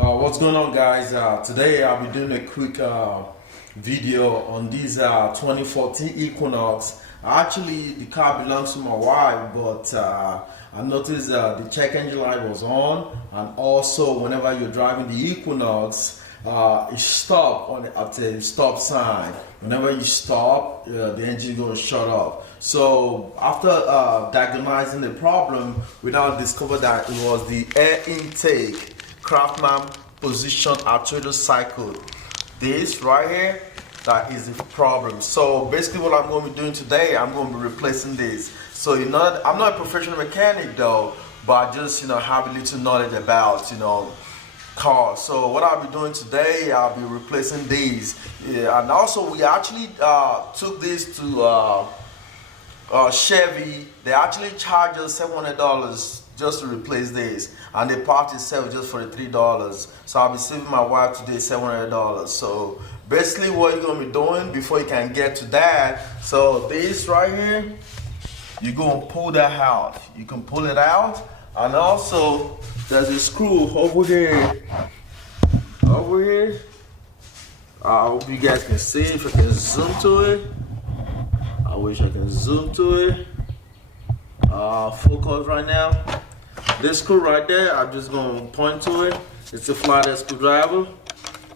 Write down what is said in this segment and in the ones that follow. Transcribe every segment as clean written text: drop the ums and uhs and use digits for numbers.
What's going on, guys? Today I'll be doing a quick video on this 2014 Equinox. Actually, the car belongs to my wife, but I noticed the check engine light was on, and also whenever you're driving the Equinox, it stopped at the stop sign. Whenever you stop, the engine is going to shut off. So after diagnosing the problem, we now discovered that it was the air intake Craftsman position actuator cycle. This right here, that is the problem. So basically what I'm going to be doing today, I'm going to be replacing this. So I'm not a professional mechanic though, but I just have a little knowledge about cars. So what I'll be doing today, I'll be replacing these. Yeah, and also we actually took this to Chevy. They actually charged us $700 just to replace this, and the part itself just for the $3. So I'll be saving my wife today $700. So basically what you're gonna be doing before you can get to that, so this right here, you're gonna pull that out. You can pull it out, and also there's a screw over here. I hope you guys can see. If I can zoom to it, I wish I can zoom to it. Focus right now. This screw right there, I'm just gonna point to it. It's a flathead screwdriver.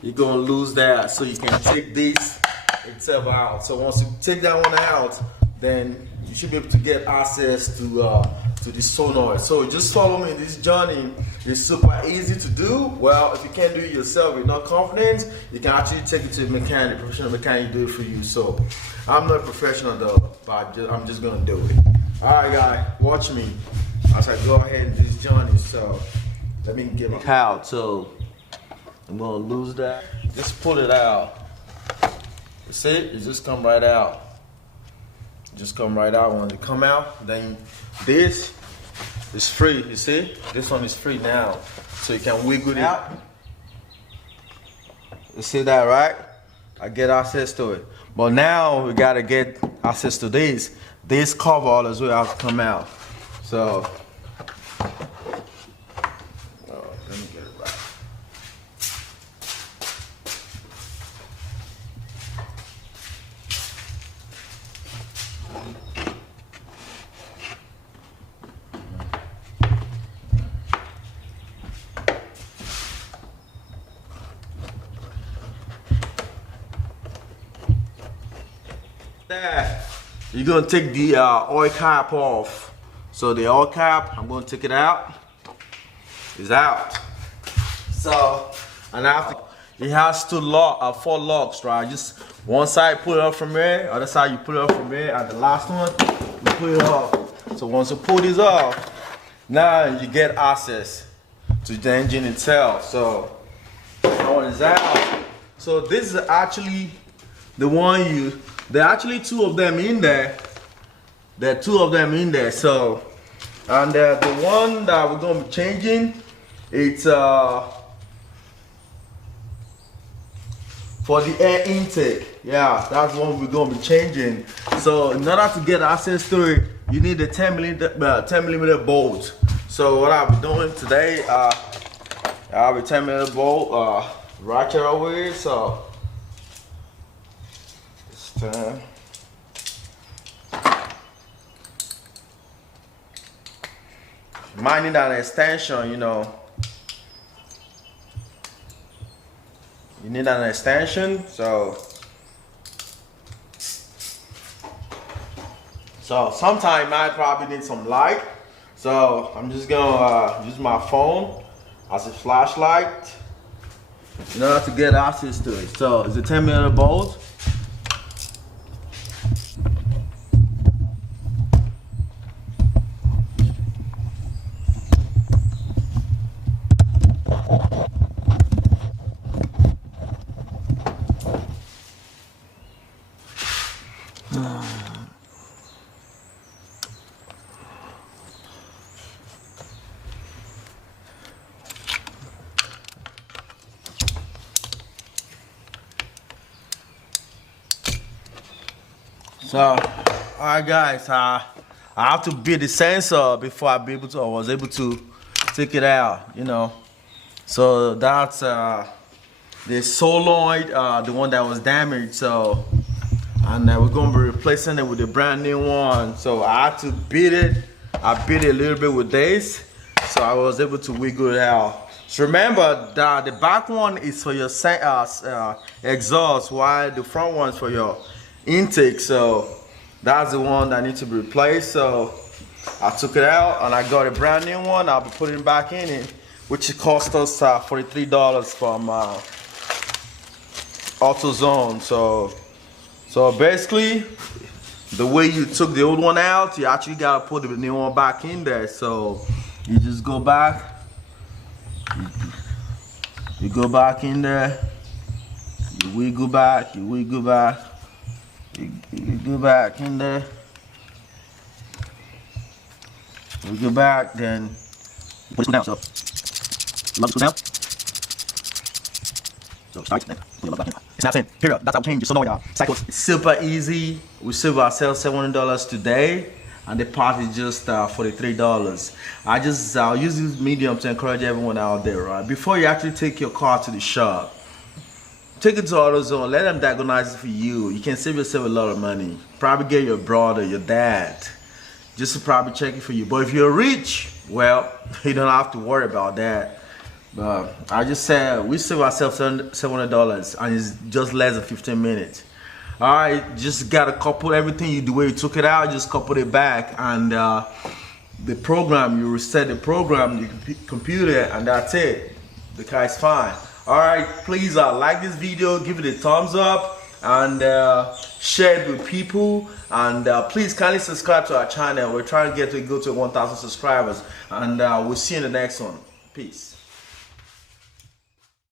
You're gonna lose that, so you can take this itself out. So once you take that one out, then you should be able to get access to the solenoid. So just follow me. This journey is super easy to do. Well, if you can't do it yourself, you're not confident, you can actually take it to a mechanic, professional mechanic, do it for you. So I'm not a professional though, but I'm just gonna do it. All right, guys, watch me as I go ahead in this journey. So let me get my out. So I'm gonna lose that. Just pull it out. You see it? It just come right out. Just come right out. When it come out, then this is free. You see? This one is free now. So you can wiggle it out. You see that, right? I get access to it. But now we gotta get access to this. This cover as well has to come out. So let me get it right. You're gonna take the oil cap off. So the oil cap, I'm gonna take it out. It's out. So, and after it has four locks, right? Just one side pull it up from here, other side you pull it up from here, and the last one you pull it off. So once you pull this off, now you get access to the engine itself. So that one is out. So this is actually the one there are actually two of them in there. There are two of them in there. So, and the one that we're gonna be changing, it's for the air intake. Yeah, that's one we're gonna be changing. So in order to get access to it, you need a 10 millimeter bolt. So what I'll be doing today, I'll be 10 millimeter bolt ratchet over here. So you might need an extension, you need an extension. So sometime you might probably need some light. So I'm just gonna use my phone as a flashlight in order to get access to it. So it's a 10 millimeter bolt. So, alright guys, I have to beat the sensor before I was able to take it out, So that's the Solenoid, the one that was damaged. So, and we're gonna be replacing it with a brand new one. So I had to beat it. I beat it a little bit with this, so I was able to wiggle it out. So remember that the back one is for your exhaust, while the front one is for your intake. So that's the one that needs to be replaced. So I took it out and I got a brand new one. I'll be putting it back in it, which cost us $43 from AutoZone. So basically, the way you took the old one out, you actually gotta put the new one back in there. So you just go back, you go back in there, you wiggle back, you wiggle back, you go back in there, you go back, then put it down. So love it down. So start then put it back in. It's not saying period. That's how we change your Solenoid cycles. It's super easy. We save ourselves $700 today, and the part is just $43. I'll use this medium to encourage everyone out there, right? Before you actually take your car to the shop, take it to AutoZone, let them diagnose it for you. You can save yourself a lot of money. Probably get your brother, your dad, just to probably check it for you. But if you're rich, well, you don't have to worry about that. But I just said we save ourselves $700, and it's just less than 15 minutes. All right, just gotta couple everything you the way you took it out, just couple it back, and the program, you reset the program, you computer, and that's it. The car is fine. All right, please like this video, give it a thumbs up, and share it with people, and please kindly subscribe to our channel. We're trying to go to 1,000 subscribers, and we'll see you in the next one. Peace.